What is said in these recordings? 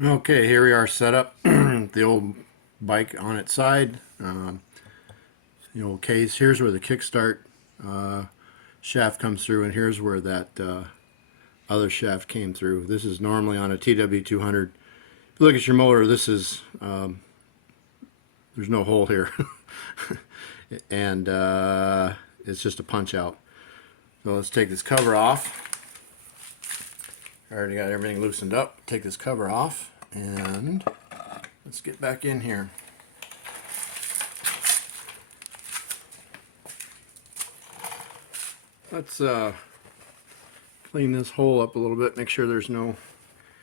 Okay, here we are set up. The old bike on its side. The old case. Here's where the kickstart shaft comes through, and here's where that other shaft came through. This is normally on a Tdub 200. If you look at your motor, this is there's no hole here, and it's just a punch out. So let's take this cover off. I already got everything loosened up. Take this cover off and let's get back in here. Let's clean this hole up a little bit, make sure there's no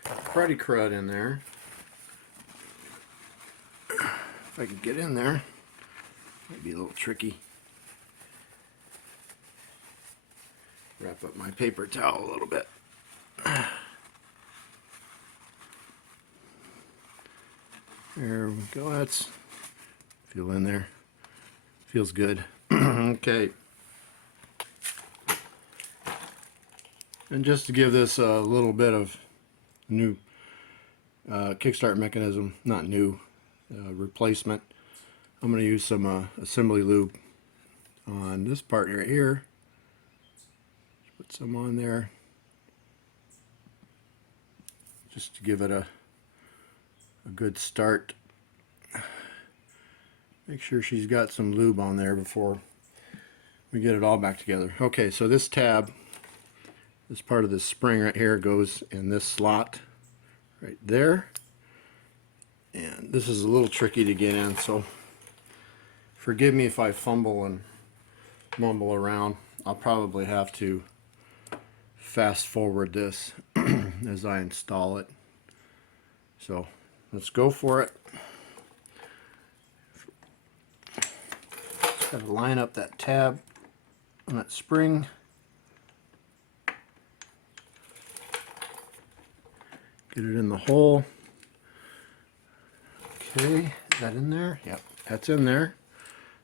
cruddy crud in there. If I could get in there, might be a little tricky. Wrap up my paper towel a little bit. There we go. That's feel in there. Feels good. Okay. And just to give this a little bit of new kickstart mechanism, not new, replacement, I'm going to use some assembly lube on this part right here. Put some on there just to give it a good start. Make sure she's got some lube on there before we get it all back together. Okay, so this tab, this part of this spring right here, goes in this slot right there, and this is a little tricky to get in, so forgive me if I fumble and mumble around. I'll probably have to fast forward this as I install it. So let's go for it. Just gotta line up that tab on that spring. Get it in the hole. Okay, is that in there? Yep, that's in there.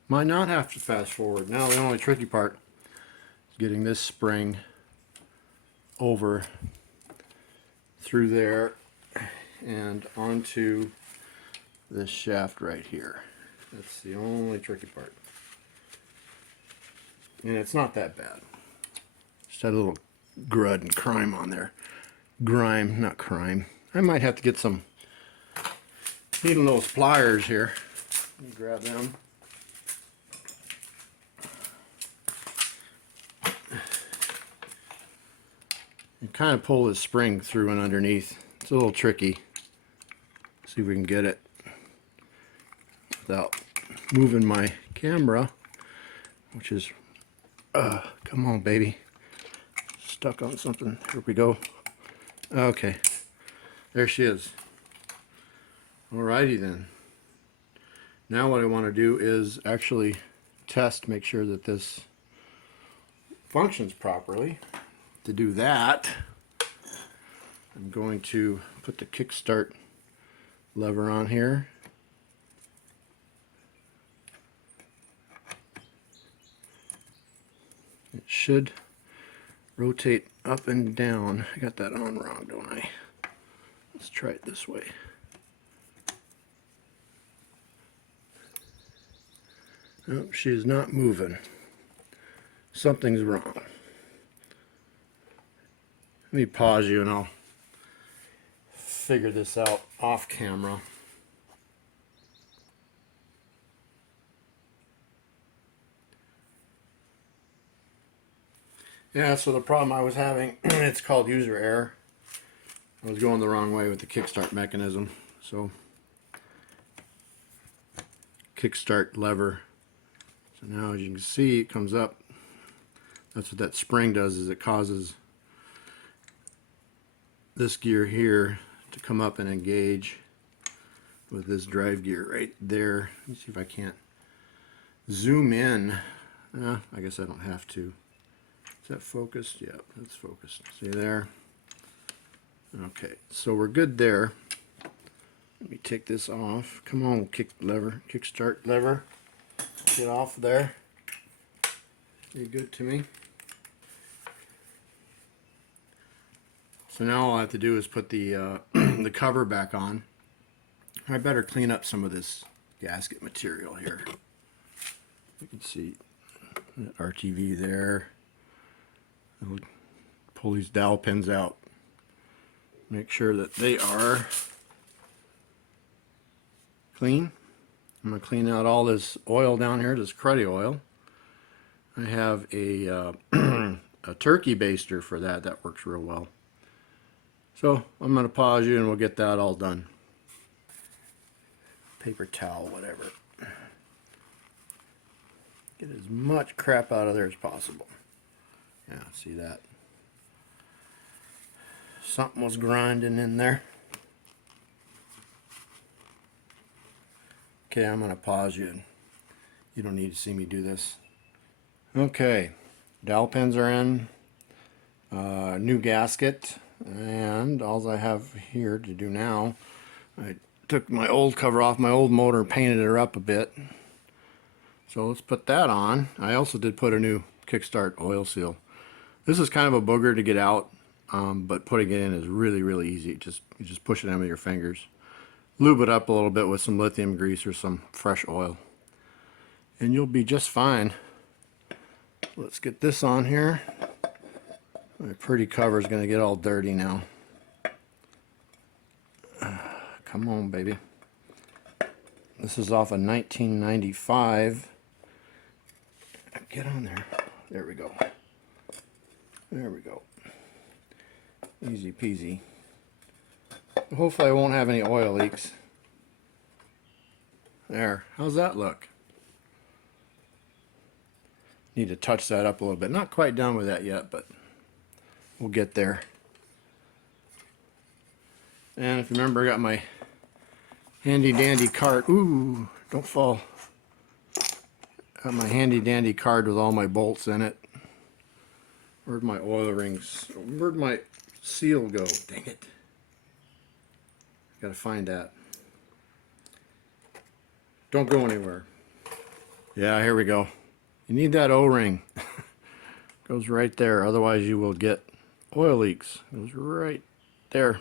Might not have to fast forward. Now the only tricky part is getting this spring over through there and onto this shaft right here. That's the only tricky part. And it's not that bad. Just had a little grud and crime on there. Grime, not crime. I might have to get some needle nose pliers here. Let me grab them. And kind of pull this spring through and underneath. It's a little tricky. See if we can get it without moving my camera, which is, come on baby, stuck on something. Here we go. Okay, there she is. Alrighty then. Now what I want to do is actually test, make sure that this functions properly. To do that, I'm going to put the kickstart lever on here. It should rotate up and down. I got that on wrong, don't I? Let's try it this way. Nope, she is not moving. Something's wrong. Let me pause you and I'll figure this out off camera. Yeah, so the problem I was having, it's called user error. I was going the wrong way with the kickstart mechanism. So, kickstart lever. So now as you can see, it comes up. That's what that spring does, is it causes this gear here to come up and engage with this drive gear right there. Let me see if I can't zoom in. I guess I don't have to. Is that focused? Yeah, that's focused. See there? Okay, so we're good there. Let me take this off. Come on, kickstart lever. Get off there. Be good to me. So now all I have to do is put the the cover back on, I better clean up some of this gasket material here. You can see that RTV there. I'll pull these dowel pins out. Make sure that they are clean. I'm going to clean out all this oil down here, this cruddy oil. I have a, a turkey baster for that. That works real well. So I'm going to pause you and we'll get that all done. Paper towel, whatever. Get as much crap out of there as possible. Yeah, see that? Something was grinding in there. Okay, I'm going to pause you. You don't need to see me do this. Okay, dowel pins are in. New gasket. And all I have here to do now, I took my old cover off my old motor and painted her up a bit. So let's put that on. I also did put a new kickstart oil seal. This is kind of a booger to get out, but putting it in is really, really easy. You just push it in with your fingers. Lube it up a little bit with some lithium grease or some fresh oil, and you'll be just fine. Let's get this on here. My pretty cover is going to get all dirty now. Come on, baby. This is off a 1995. Get on there. There we go. There we go. Easy peasy. Hopefully I won't have any oil leaks. There. How's that look? Need to touch that up a little bit. Not quite done with that yet, but we'll get there. And if you remember, I got my handy dandy card. Ooh, don't fall. Got my handy dandy card with all my bolts in it. Where'd my oil rings? Where'd my seal go? Dang it. Gotta find that. Don't go anywhere. Yeah, here we go. You need that O-ring. Goes right there, otherwise you will get oil leaks. Goes right there.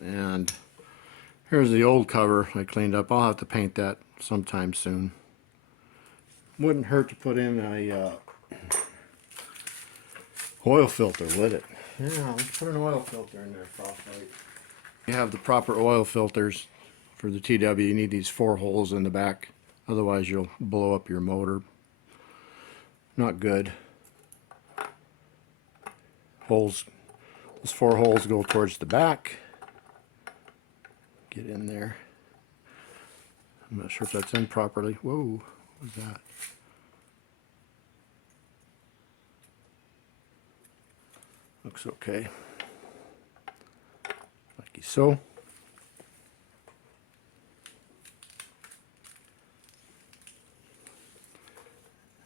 And here's the old cover I cleaned up. I'll have to paint that sometime soon. Wouldn't hurt to put in a oil filter, would it? Yeah, let's put an oil filter in there, Frostbite. You have the proper oil filters for the Tdub. You need these 4 holes in the back, otherwise you'll blow up your motor. Not good. Holes. Those 4 holes go towards the back. Get in there. I'm not sure if that's in properly. Whoa, what was that? Looks okay. Like so.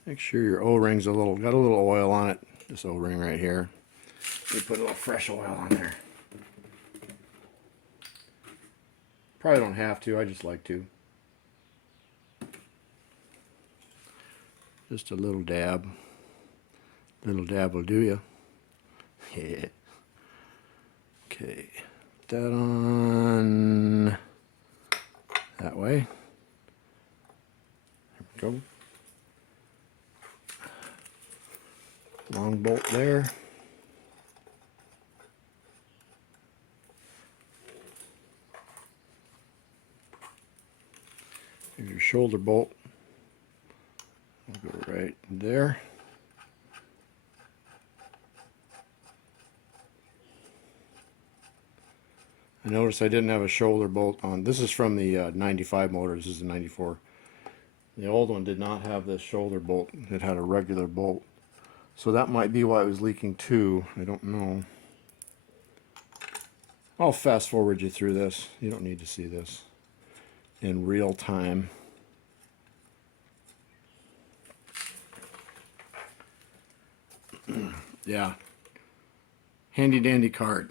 Make sure your O-ring's got a little oil on it. This O-ring right here. We put a little fresh oil on there. Probably don't have to, I just like to. Just a little dab. Little dab will do ya. Yeah. Okay. Put that on that way. There we go. Long bolt there. Here's your shoulder bolt. I'll go right there. I noticed I didn't have a shoulder bolt on. This is from the 95 motor. This is the 94. The old one did not have this shoulder bolt. It had a regular bolt. So that might be why it was leaking too. I don't know. I'll fast forward you through this. You don't need to see this in real time. Yeah. Handy dandy card.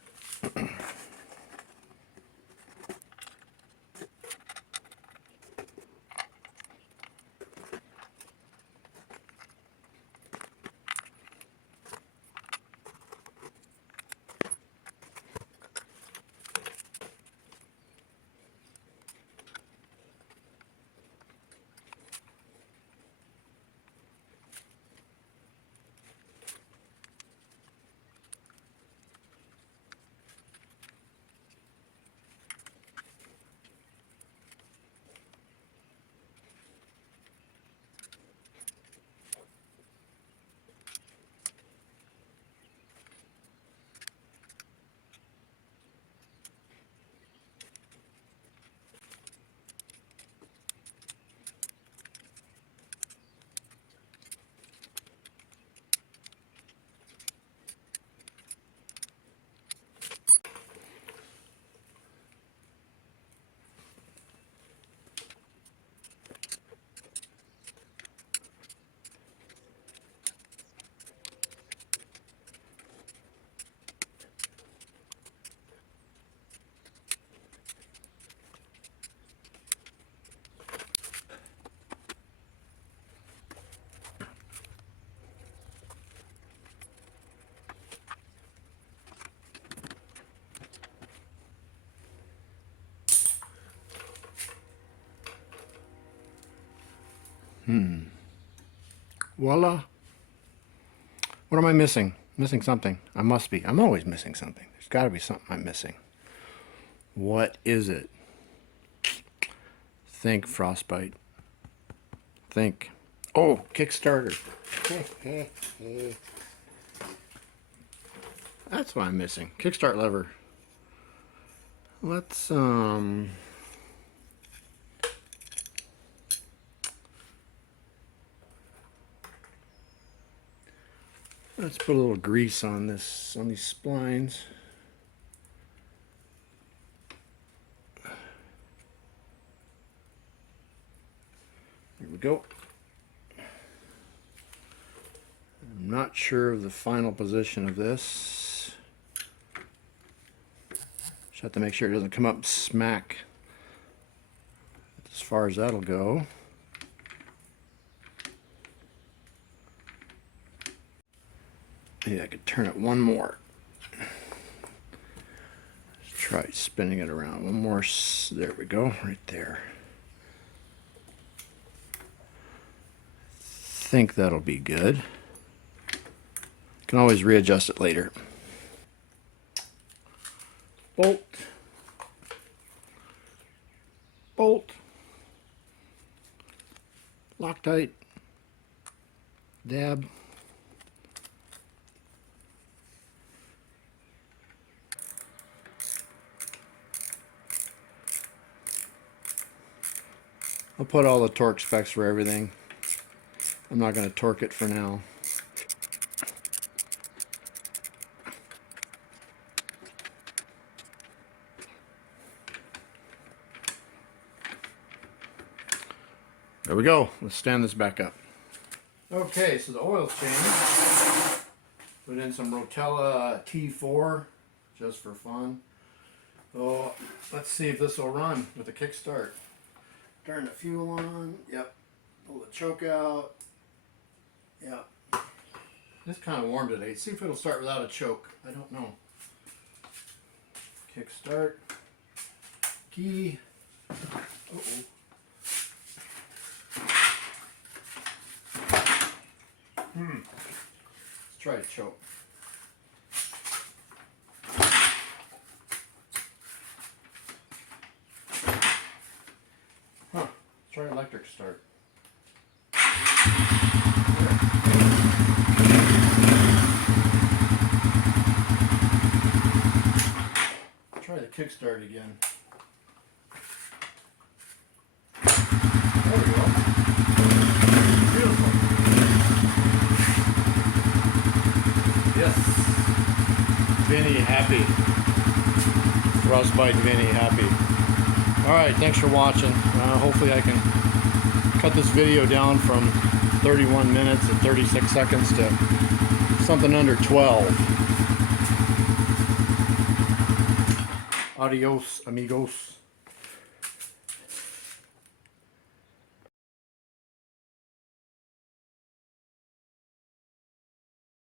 Voila. What am I missing? Missing something. I must be. I'm always missing something. There's got to be something I'm missing. What is it? Think, Frostbite. Think. Oh, Kickstarter. That's what I'm missing. Kickstart lever. Let's put a little grease on this, on these splines. Here we go. I'm not sure of the final position of this. Just have to make sure it doesn't come up smack. As far as that'll go. Maybe I could turn it one more. Let's try spinning it around one more. There we go, right there. I think that'll be good. Can always readjust it later. Bolt. Bolt. Loctite. Dab. I'll put all the torque specs for everything. I'm not going to torque it for now. There we go. Let's stand this back up. Okay, so the oil's changed. Put in some Rotella T4 just for fun. So let's see if this will run with a kickstart. Turn the fuel on. Yep. Pull the choke out. Yep. It's kind of warm today. See if it'll start without a choke. I don't know. Kickstart. Key. Uh-oh. Let's try to choke. Huh. Let's try electric start. Try the kickstart again. There we go. Beautiful. Yes. Vinny happy. Frostbite Vinny happy. Alright, thanks for watching. Hopefully I can cut this video down from 31 minutes and 36 seconds to something under 12. Adios, amigos.